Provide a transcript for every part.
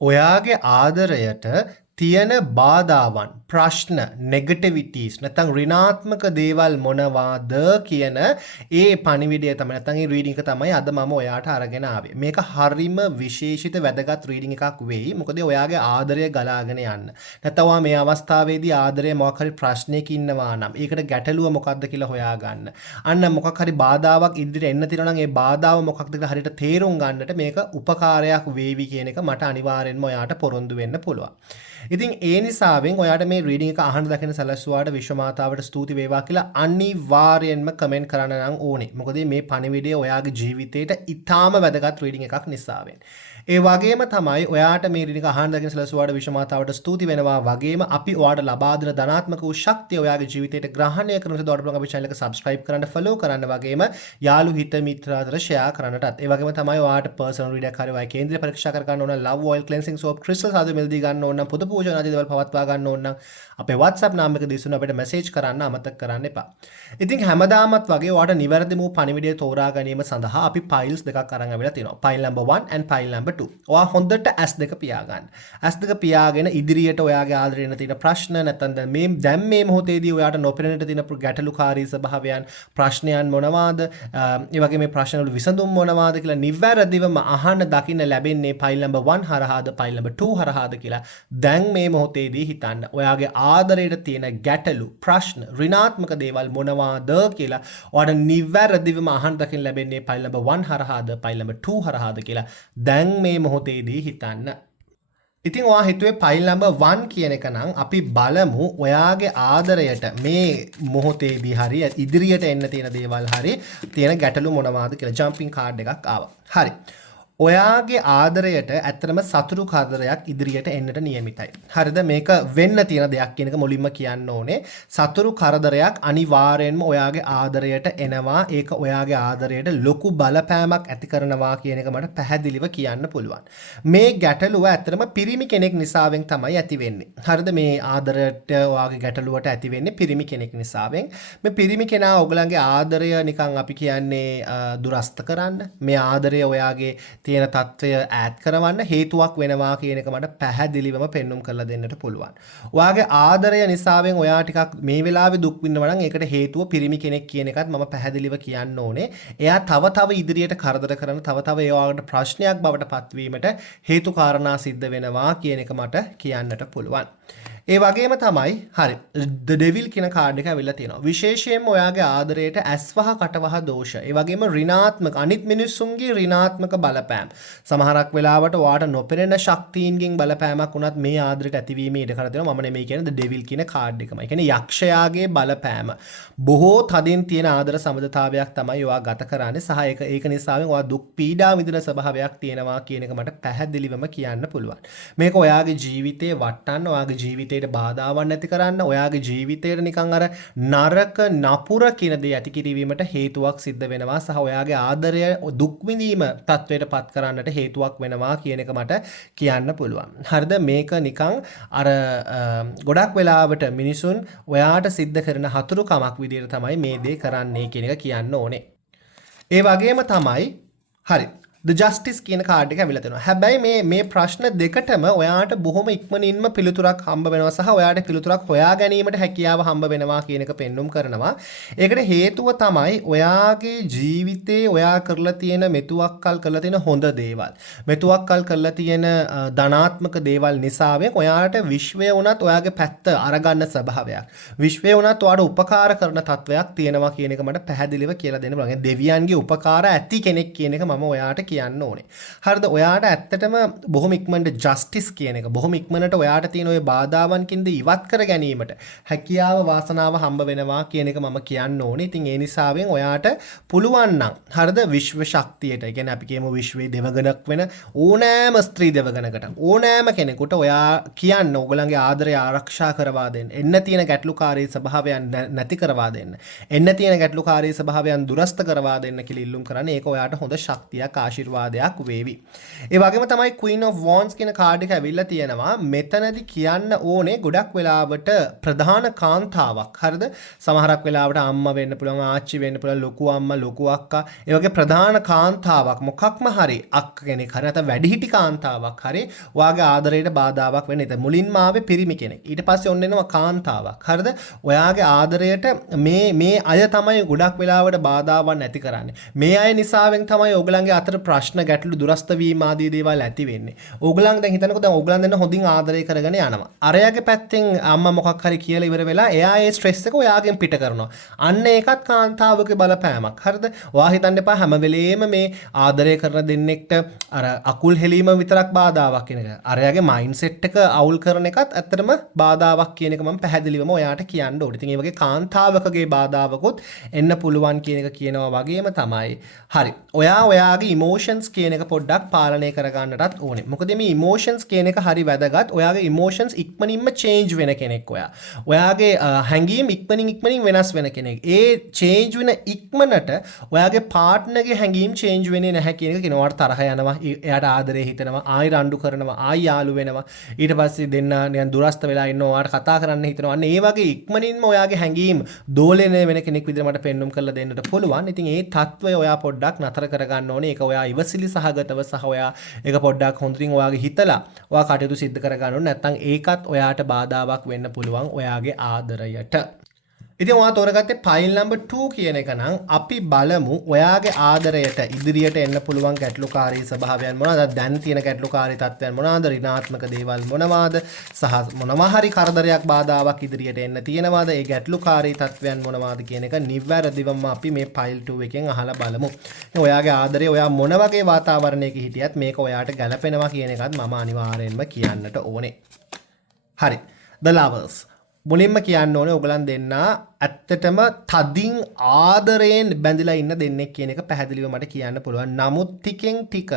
ඔයාගේ ආදරයට තියෙන බාධාවන් ප්‍රශ්න නෙගටිවිටීස් නැත්නම් ඍණාත්මක දේවල් මොනවාද කියන ඒ පණිවිඩය තමයි නැත්නම් ඒ රීඩින් එක තමයි අද මම ඔයාට අරගෙන ආවේ. මේක හරිම විශේෂිත වැදගත් රීඩින් එකක් වෙයි. මොකද ඔයාගේ ආදරය ගලාගෙන යන්න. නැත්නම් ඔයා මේ අවස්ථාවේදී ආදරය මොකක් හරි ප්‍රශ්නයක ඉන්නවා නම් ඒකට ගැටලුව මොකක්ද කියලා හොයාගන්න. අන්න මොකක් හරි බාධාවක් ඉදිරියට එන්න තියෙනවා නම් ඒ බාධාව මොකක්ද කියලා හරියට තේරුම් ගන්නට මේක උපකාරයක් වේවි කියන එක මට අනිවාර්යෙන්ම ඔයාට පොරොන්දු වෙන්න පුළුවන්. ඉතින් ඒ නිසාවෙන් ඔයාට මේ රීඩින් එක අහන්න දකින සැලැස්සුවාට විශ්වමාතාවට ස්තුති වේවා කියලා අනිවාර්යෙන්ම කමෙන්ට් කරන්න නම් ඕනේ. මොකද මේ පණිවිඩය ඔයාගේ ජීවිතේට ඉතාම වැදගත් රීඩින් එකක් නිසාවෙන්. ඒ වගේම තමයි ඔයාට මේ රීඩින් එක අහන්න දකින සැලැස්සුවාට විශ්වමාතාවට ස්තුති වෙනවා වගේම අපි ඔයාට ලබා දෙන ධනාත්මක වූ ශක්තිය ඔයාගේ ජීවිතේට ග්‍රහණය කරන විදිහට ඔයාට පුළුවන් අපේ channel එක subscribe කරන්න follow කරන්න වගේම යාළු හිත මිත්‍ර අතර share කරන්නටත්. ඒ වගේම තමයි ඔයාට personal read එකක් හරි ඔයා කේන්ද්‍රීය පරීක්ෂා කර ගන්න ඕන love oil cleansing soap crystals ආදී මෙල්දී ගන්න ඕන නම් පුද පූජන ආදී දේවල් පවත්වා ගන්න ඕන නම් අපේ WhatsApp නාම එක දිස්සුන අපිට message කරන්න අමතක කරන්න එපා. ඉතින් හැමදාමත් වගේ ඔයාට නිවැරදිම වූ පණිවිඩය තෝරා ගැනීම සඳහා අපි piles දෙකක් අරන් ආවිලා තියෙනවා. pile number 1 and pile number 2. ඔයා හොඳට S2 පියාගන්න. S2 පියාගෙන ඉදිරියට ඔයාගේ ආදරේන තියෙන ප්‍රශ්න නැත්නම් දැන් මේ මොහොතේදී ඔයාට නොපෙනෙන්නට තියෙන ගැටලුකාරී ස්වභාවයන් ප්‍රශ්නයන් මොනවාද? ඒ වගේ මේ ප්‍රශ්න වල විසඳුම් මොනවාද කියලා නිවැරදිවම අහන්න දකින්න ලැබෙන්නේ pile number 1 හරහාද pile number 2 හරහාද කියලා දැන් මේ මොහොතේදී හිතන්න. ඔයාගේ ආදරයට තියෙන ගැටලු ප්‍රශ්න ඍණාත්මක දේවල් මොනවාද කියලා ඔයාට නිවැරදිවම අහන්න දකින්න ලැබෙන්නේ pile number 1 හරහාද pile number 2 හරහාද කියලා දැන් මේ මොහොතේදී හිතන්න. ඉතින් ඔයා හිතුවේ pile number 1 කියන එක නම් අපි බලමු ඔයාගේ ආදරයට මේ මොහොතේදී හරි ඉදිරියට එන්න තියෙන දේවල් හරි තියෙන ගැටලු මොනවාද කියලා ජම්පින් කාඩ් එකක් ආවා. හරි. ඔයාගේ ආදරයට ඇත්තටම සතුරු කරදරයක් ඉදිරියට එන්නට නියමිතයි. හරිද? මේක වෙන්න තියෙන දෙයක් කියන එක මුලින්ම කියන්න ඕනේ. සතුරු කරදරයක් අනිවාර්යෙන්ම ඔයාගේ ආදරයට එනවා. ඒක ඔයාගේ ආදරයට ලොකු බලපෑමක් ඇති කරනවා කියන එක මට පැහැදිලිව කියන්න පුළුවන්. මේ ගැටලුව ඇත්තටම පිරිමි කෙනෙක් නිසාවෙන් තමයි ඇති වෙන්නේ. හරිද? මේ ආදරයට ඔයාගේ ගැටලුවට ඇති වෙන්නේ පිරිමි කෙනෙක් නිසාවෙන්. මේ පිරිමි කෙනා ඔයගලගේ ආදරය නිකන් අපි කියන්නේ දුරස්ත කරන්න. මේ ආදරය ඔයාගේ තියෙන තත්ත්වය ඈඩ් කරවන්න හේතුවක් වෙනවා කියන එක මට පැහැදිලිවම පෙන්눔 කරලා දෙන්නට පුළුවන්. ඔයාගේ ආදරය නිසාවෙන් ඔයා ටිකක් මේ වෙලාවේ දුක් විඳිනවා නම් ඒකට හේතුව පිරිමි කෙනෙක් කියන එකත් මම පැහැදිලිව කියන්න ඕනේ. එයා තව ඉදිරියට කරදර කරන තව ඒවාට ප්‍රශ්නයක් බවට පත්වීමට හේතු කාරණා සිද්ධ වෙනවා කියන එක මට කියන්නට පුළුවන්. ඒ වගේම තමයි හරි the devil කියන කාඩ් එක ඇවිල්ලා තියෙනවා. විශේෂයෙන්ම ඔයාගේ ආදරයට ඇස්වහ කටවහ දෝෂ. ඒ වගේම ඍණාත්මක අනිත් මිනිස්සුන්ගේ ඍණාත්මක බලපෑම්. සමහරක් වෙලාවට ඔයාට නොපෙනෙන ශක්තියින්ගෙන් බලපෑමක් වුණත් මේ ආදරයට ඇතිවීමේ ඉඩ කඩ තියෙනවා. මම නෙමෙයි කියන්නේ the devil කියන කාඩ් එකමයි. ඒ කියන්නේ යක්ෂයාගේ බලපෑම. බොහෝ තදින් තියෙන ආදර සම්බන්ධතාවයක් තමයි ඔයා ගත කරන්නේ. සහ ඒක නිසාවෙන් ඔයා දුක් පීඩා විඳින ස්වභාවයක් තියෙනවා කියන එක මට පැහැදිලිවම කියන්න පුළුවන්. මේක ඔයාගේ ජීවිතේ වටන්න ඔයාගේ ජීවිතේ බාධාවන් නැති කරන්න ඔයාගේ ජීවිතේට නිකන් අර නරක නපුර කියන දේ ඇති කිරීමට හේතුවක් සිද්ධ වෙනවා සහ ඔයාගේ ආදරය දුක් විඳීම තත්වයට පත් කරන්නට හේතුවක් වෙනවා කියන එක මට කියන්න පුළුවන්. හරිද? මේක නිකන් අර ගොඩක් වෙලාවට මිනිසුන් ඔයාට සිද්ධ කරන හතුරුකමක් විදිහට තමයි මේ දේ කරන්නේ කියන එක කියන්න ඕනේ. ඒ වගේම තමයි හරි the justice කියන කාඩ් එක ඇවිල්ලා තියෙනවා. හැබැයි මේ ප්‍රශ්න දෙකටම ඔයාට බොහොම ඉක්මනින්ම පිළිතුරක් හම්බ වෙනවා සහ ඔයාට පිළිතුරක් හොයා ගැනීමට හැකියාව හම්බ වෙනවා කියන එක පෙන්눔 කරනවා. ඒකට හේතුව තමයි ඔයාගේ ජීවිතේ ඔයා කරලා තියෙන මෙතුවක්කල් කරලා තියෙන හොඳ දේවල්. මෙතුවක්කල් කරලා තියෙන ධනාත්මක දේවල් නිසාවෙන් ඔයාට විශ්වය වුණත් ඔයාගේ පැත්ත අරගන්න ස්වභාවයක්. විශ්වය වුණත් ඔයාට උපකාර කරන තත්වයක් තියෙනවා කියන එක මට පැහැදිලිව කියලා දෙන්න පුළුවන්. දෙවියන්ගේ උපකාර ඇති කෙනෙක් කියන එක මම ඔයාට කියන්න ඕනේ. හරිද? ඔයාට ඇත්තටම බොහොම ඉක්මනට ජස්ටිස් කියන එක බොහොම ඉක්මනට ඔයාට තියෙන ওই බාධාවන්කින්ද ඉවත් කර ගැනීමට හැකියාව වාසනාව හම්බ වෙනවා කියන එක මම කියන්න ඕනේ. ඉතින් ඒ නිසාවෙන් ඔයාට පුළුවන් නම් හරිද විශ්ව ශක්තියට, ඒ කියන්නේ අපි කියමු විශ්වයේ දෙවගණක් වෙන ඕනෑම ස්ත්‍රී දෙවගණකට ඕනෑම කෙනෙකුට ඔයා කියන්න ඕගලන්ගේ ආදරය ආරක්ෂා කරවා දෙන්න. එන්න තියෙන ගැටලුකාරී ස්වභාවයන් නැති කරවා දෙන්න. එන්න තියෙන ගැටලුකාරී ස්වභාවයන් දුරස්ත කරවා දෙන්න කියලා ඉල්ලුම් කරන්නේ. ඒක ඔයාට හොඳ ශක්තියක් ආශිර්වාදයක් වේවි. ඒ වගේම තමයි Queen of Wands කියන කාඩ් එක ඇවිල්ලා තියෙනවා. මෙතනදි කියන්න ඕනේ ගොඩක් වෙලාවට ප්‍රධාන කාන්තාවක්. හරිද? සමහරක් වෙලාවට අම්මා වෙන්න පුළුවන්, ආච්චි වෙන්න පුළුවන්, ලොකු අම්මා, ලොකු අක්කා. ඒ වගේ ප්‍රධාන කාන්තාවක් මොකක්ම හරි අක්ක කෙනෙක් හරි නැත්නම් වැඩිහිටි කාන්තාවක් හරි ඔයාගේ ආදරයට බාධාවක් වෙන්න. ඉතින් මුලින්ම ආවේ පිරිමි කෙනෙක්. ඊට පස්සේ ඔන්න එනවා කාන්තාවක්. හරිද? ඔයාගේ ආදරයට මේ අය තමයි ගොඩක් වෙලාවට බාධාවන් ඇති කරන්නේ. මේ අය නිසාවෙන් තමයි ඔයගලන්ගේ අතර ප්‍රශ්න ගැටලු දුරස්ත වීම ආදී දේවල් ඇති වෙන්නේ. ඔයගලන් දැන් හිතනකො දැන් ඔයගලන් දෙන්න හොඳින් ආදරය කරගෙන යනවා. අරයාගේ පැත්තෙන් අම්මා මොකක් හරි කියලා ඉවර වෙලා එයා ඒ ස්ට්‍රෙස් එක ඔයාගෙන් පිට කරනවා. අන්න ඒකත් කාන්තාවගේ බලපෑමක්. හරිද? ඔයා හිතන්න එපා හැම වෙලේම මේ ආදරය කරන දෙන්නෙක්ට අර අකුල් හෙලීම විතරක් බාධාවක් කියන එක. අරයාගේ මයින්ඩ්සෙට් එක අවුල් කරන එකත් ඇත්තටම බාධාවක් කියන එක මම පැහැදිලිවම ඔයාට කියන්න ඕනේ. ඉතින් මේ වගේ කාන්තාවකගේ බාධාවකුත් එන්න පුළුවන් කියන එක කියනවා වගේම තමයි. හරි. ඔයාගේ ඉමෝෂන්ස් කියන එක පොඩ්ඩක් පාලනය කරගන්නටත් ඕනේ. මොකද මේ ඉමෝෂන්ස් කියන එක හරි වැදගත්. ඔයාගේ ඉමෝෂන්ස් ඉක්මනින්ම චේන්ජ් වෙන කෙනෙක් ඔයා. ඔයාගේ හැඟීම් ඉක්මනින් වෙනස් වෙන කෙනෙක්. ඒ චේන්ජ් වෙන ඉක්මනට ඔයාගේ පාර්ට්නර්ගේ හැඟීම් චේන්ජ් වෙන්නේ නැහැ කියන එක කෙනාට තරහ යනවා. එයාට ආදරේ හිතෙනවා, ආයි රණ්ඩු කරනවා, ආයි යාළු වෙනවා. ඊට පස්සේ දෙන්න නිකන් දුරස්ත වෙලා ඉන්නවා. ඔයාට කතා කරන්න හිතනවා. අන්න ඒ වගේ ඉක්මනින්ම ඔයාගේ හැඟීම් දෝලණය වෙන කෙනෙක් විදිහට මට පෙන්눔 කරලා දෙන්නට පුළුවන්. ඉතින් ඒ තත්ත්වය ඔයා පොඩ්ඩක් නතර කරගන්න ඕනේ. ඒක ඔයා ඉවසිලි සහගතව සහ ඔයා ඒක පොඩ්ඩක් හොඳින් ඔයාගේ හිතලා ඔයා කටයුතු සිද්ධ කරගන්න ඕනේ. නැත්නම් ඒකත් ඔයාට බාධාවක් වෙන්න පුළුවන් ඔයාගේ ආදරයට. ඉතින් ඔයා තෝරගත්තේ පයිල් නම්බර් 2 කියන එක නම් අපි බලමු ඔයාගේ ආදරයට ඉදිරියට එන්න පුළුවන් ගැටලුකාරී ස්වභාවයන් මොනවාද? දැන් තියෙන ගැටලුකාරී තත්ත්වයන් මොනවාද? ඍණාත්මක දේවල් මොනවාද? සහ මොනවා හරි කරදරයක් බාධාවක් ඉදිරියට එන්න තියෙනවාද? ඒ ගැටලුකාරී තත්ත්වයන් මොනවාද කියන එක නිවැරදිවම අපි මේ පයිල් 2 එකෙන් අහලා බලමු. ඉතින් ඔයාගේ ආදරය ඔයා මොන වගේ වාතාවරණයක හිටියත් මේක ඔයාට ගැලපෙනවා කියන එකත් මම අනිවාර්යෙන්ම කියන්නට ඕනේ. හරි. The Lovers මුලින්ම කියන්න ඕනේ ඔයගලන් දෙන්න ඇත්තටම තදින් ආදරයෙන් බැඳිලා ඉන්න දෙන්නෙක් කියන එක පැහැදිලිව මට කියන්න පුළුවන්. නමුත් ටිකෙන් ටික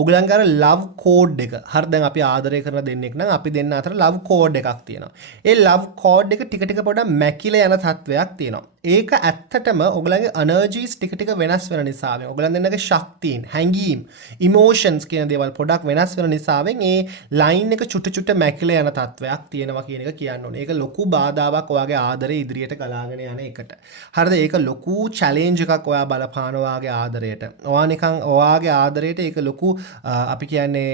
ඔයගලන්ගේ අර ලව් කෝඩ් එක. හරි දැන් අපි ආදරය කරන දෙන්නෙක් නම් අපි දෙන්න අතර ලව් කෝඩ් එකක් තියෙනවා. ඒ ලව් කෝඩ් එක ටික ටික පොඩ්ඩක් මැකිලා යන තත්වයක් තියෙනවා. ඒක ඇත්තටම ඔයගලන්ගේ එනර්ජිස් ටික ටික වෙනස් වෙන නිසාවෙන් ඔයගලන් දෙන්නගේ ශක්තියින්, හැඟීම්, ඉමෝෂන්ස් කියන දේවල් පොඩ්ඩක් වෙනස් වෙන නිසාවෙන් ඒ ලයින් එක චුට්ට චුට්ට මැකිලා යන තත්වයක් තියෙනවා කියන එක කියන්න ඕනේ. ඒක ලොකු බාධාවක් ඔයාගේ ආදරේ ඉදිරියට ගලාගෙන යන එකට. හරිද? ඒක ලොකු චැලෙන්ජ් එකක් ඔයා බලපානවා ඔයාගේ ආදරයට. ඔයා නිකන් ඔයාගේ ආදරයට ඒක ලොකු අපි කියන්නේ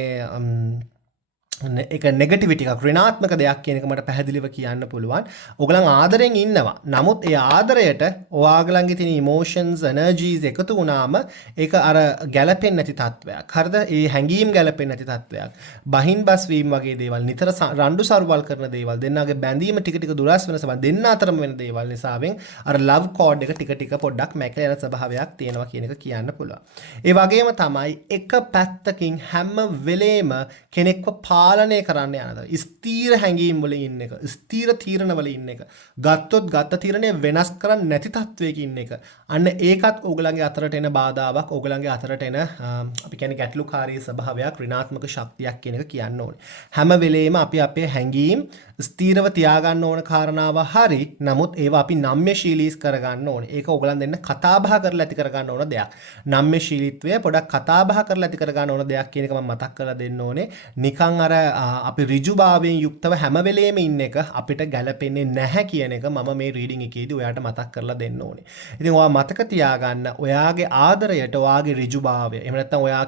එක නෙගටිවිටි එකක්, ඍණාත්මක දෙයක් කියන එක මට පැහැදිලිව කියන්න පුළුවන්. ඔයගලන් ආදරෙන් ඉන්නවා. නමුත් ඒ ආදරයට ඔයාගලන්ගේ තියෙන ඉමෝෂන්ස්, එනර්ජිස් එකතු වුණාම ඒක අර ගැළපෙන්නේ නැති තත්වයක්. හරිද? ඒ හැඟීම් ගැළපෙන්නේ නැති තත්වයක්. බහින් බස් වීම වගේ දේවල්, නිතර රණ්ඩු සරුවල් කරන දේවල්, දෙන්නාගේ බැඳීම ටික ටික දුරස් වෙන සබඳ දෙන්න අතරම වෙන දේවල් නිසාවෙන් අර ලව් කෝඩ් එක ටික ටික පොඩ්ඩක් මැකලා යන ස්වභාවයක් තියෙනවා කියන එක කියන්න පුළුවන්. ඒ වගේම තමයි එක පැත්තකින් හැම වෙලේම කෙනෙක්ව පාලනය කරන්න යනද ස්ථීර හැඟීම් වල ඉන්න එක, ස්ථීර තීරණ වල ඉන්න එක, ගත්තොත් ගත්ත තීරණය වෙනස් කරන්නේ නැති තත්වයක ඉන්න එක. අන්න ඒකත් ඕගලන්ගේ අතරට එන බාධාවක්, ඕගලන්ගේ අතරට එන අපි කියන්නේ ගැටලුකාරී ස්වභාවයක්, ඍණාත්මක ශක්තියක් කියන එක කියන්න ඕනේ. හැම වෙලේම අපි අපේ හැඟීම් ස්ථීරව තියාගන්න ඕන කාරණාව හරි. නමුත් ඒවා අපි නම්‍යශීලී කරගන්න ඕනේ. ඒක ඕගලන් දෙන්න කතා බහ කරලා ඇති කරගන්න ඕන දෙයක්. නම්‍යශීලීත්වය පොඩක් කතා බහ කරලා ඇති කරගන්න ඕන දෙයක් කියන එක මම මතක් කරලා දෙන්න ඕනේ. නිකන් අර අපි ඍජුභාවයෙන් යුක්තව හැම වෙලේම ඉන්න එක අපිට ගැලපෙන්නේ නැහැ කියන එක මම මේ රීඩින් එකේදී ඔයාට මතක් කරලා දෙන්න ඕනේ. ඉතින් ඔයා මතක තියාගන්න ඔයාගේ ආදරයට ඔයාගේ ඍජුභාවය, එහෙම නැත්නම් ඔයා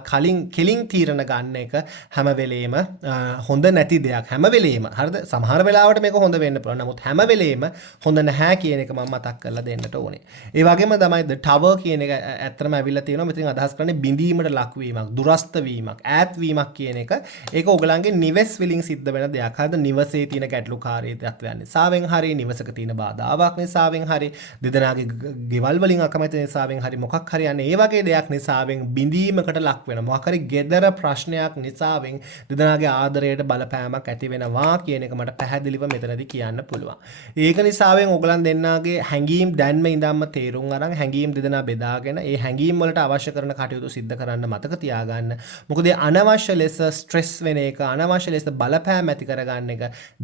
කෙලින් තීරණ ගන්න එක හැම වෙලේම හොඳ නැති දෙයක්. හැම වෙලේම හරිද? සමහර වෙලාවට මේක හොඳ වෙන්න පුළුවන්. නමුත් හැම වෙලේම හොඳ නැහැ කියන එක මම මතක් කරලා දෙන්නට ඕනේ. ඒ වගේම තමයි The Tower කියන එක ඇත්තටම ඇවිල්ලා තියෙනවා. මෙතන අදහස් කරන්නේ බිඳීමට ලක්වීමක්, දුරස්ත වීමක්, ඈත් වීමක් කියන එක. ඒක ඔයගලන්ගේ නිවෙස් වලින් සිද්ධ වෙන දෙයක්. හරිද? නිවසේ තියෙන ගැටලුකාරී තත්ත්වයන් නිසාවෙන් හරි, නිවසක තියෙන බාධාවක් නිසාවෙන් හරි, දෙදෙනාගේ ගෙවල් වලින් අකමැති නිසාවෙන් හරි, මොකක් හරි යන්නේ ඒ වගේ දෙයක් නිසාවෙන් බිඳීමකට ලක් වෙනවා. මොකක් හරි gedara ප්‍රශ්නයක් නිසාවෙන් දෙදෙනාගේ ආදරයට බලපෑමක් ඇති වෙනවා කියන එක මට පැහැදිලිව මෙතනදී කියන්න පුළුවන්. ඒක නිසාවෙන් ඔයගලන් දෙන්නාගේ හැඟීම් දැන්ම ඉඳන්ම තේරුම් අරන් හැඟීම් දෙදෙනා බෙදාගෙන ඒ හැඟීම් වලට අවශ්‍ය කරන කටයුතු සිද්ධ කරන්න මතක තියාගන්න. මොකද අනවශ්‍ය ලෙස ස්ට්‍රෙස් වෙන එක, අනවශ්‍ය අනවශ්‍ය ලෙස බලපෑම් ඇති කරගන්න එක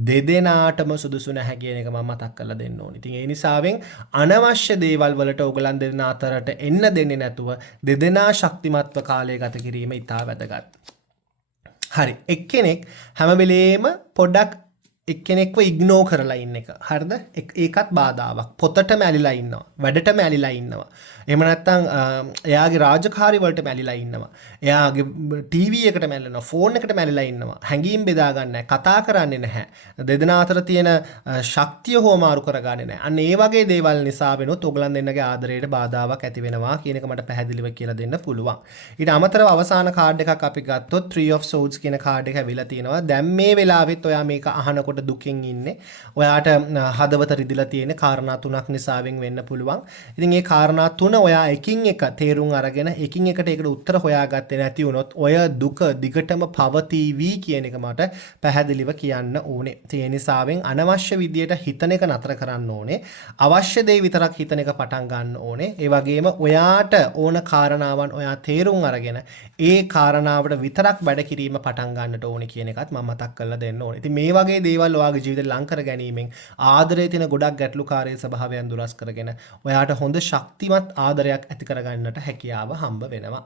දෙදෙනාටම සුදුසු නැහැ කියන එක මම මතක් කරලා දෙන්න ඕනේ. ඉතින් ඒ නිසාවෙන් අනවශ්‍ය දේවල් වලට ඔයගලන් දෙදෙනා අතරට එන්න දෙන්නේ නැතුව දෙදෙනා ශක්තිමත්ව කාලය ගත කිරීම ඉතා වැදගත්. හරි. එක්කෙනෙක් හැම වෙලේම පොඩ්ඩක් එක්කෙනෙක්ව ඉග්නෝ කරලා ඉන්න එක. හරිද? ඒකත් බාධාවක්. පොතටම ඇලිලා ඉන්නවා. වැඩටම ඇලිලා ඉන්නවා. එහෙම නැත්නම් එයාගේ රාජකාරි වලටම ඇලිලා ඉන්නවා. එයාගේ ටීවී එකටම ඇලිලා ඉන්නවා. ෆෝන් එකටම ඇලිලා ඉන්නවා. හැංගීම් බෙදා ගන්න නැහැ. කතා කරන්නේ නැහැ. දෙදෙනා අතර තියෙන ශක්තිය හොමාරු කරගන්නේ නැහැ. අන්න ඒ වගේ දේවල් නිසා වෙනොත් ඔයගලන් දෙන්නගේ ආදරයට බාධාවක් ඇති වෙනවා කියන එක මට පැහැදිලිව කියලා දෙන්න පුළුවන්. ඊට අමතරව අවසාන කාඩ් එකක් අපි ගත්තොත් 3 of swords කියන කාඩ් එක ඇවිල්ලා තියෙනවා. දැන් මේ වෙලාවෙත් ඔයා මේක අහනකොට දුකින් ඉන්නේ. ඔයාට හදවත රිදිලා තියෙන කාරණා තුනක් නිසාවෙන් වෙන්න පුළුවන්. ඉතින් මේ කාරණා තුන ඔයා එකින් එක තේරුම් අරගෙන එකින් එකට ඒකට උත්තර හොයාගත්තේ නැති වුණොත් ඔය දුක දිගටම පවතිවි කියන එක මට පැහැදිලිව කියන්න ඕනේ. ඒ නිසාවෙන් අනවශ්‍ය විදියට හිතන එක නතර කරන්න ඕනේ. අවශ්‍ය දේ විතරක් හිතන එක පටන් ගන්න ඕනේ. ඒ වගේම ඔයාට ඕන කාරණාවන් ඔයා තේරුම් අරගෙන ඒ කාරණාවට විතරක් වැඩ කිරීම පටන් ගන්නට ඕනේ කියන එකත් මම මතක් කරලා දෙන්න ඕනේ. ඉතින් මේ වගේ දේවල් ඔයාගේ ජීවිතේ ලං කර ගැනීමෙන් ආදරයේ තියෙන ගොඩක් ගැටලුකාරී ස්වභාවයන් දුරස් කරගෙන ඔයාට හොඳ ශක්තිමත් ආදරයක් ඇති කරගන්නට හැකියාව හම්බ වෙනවා.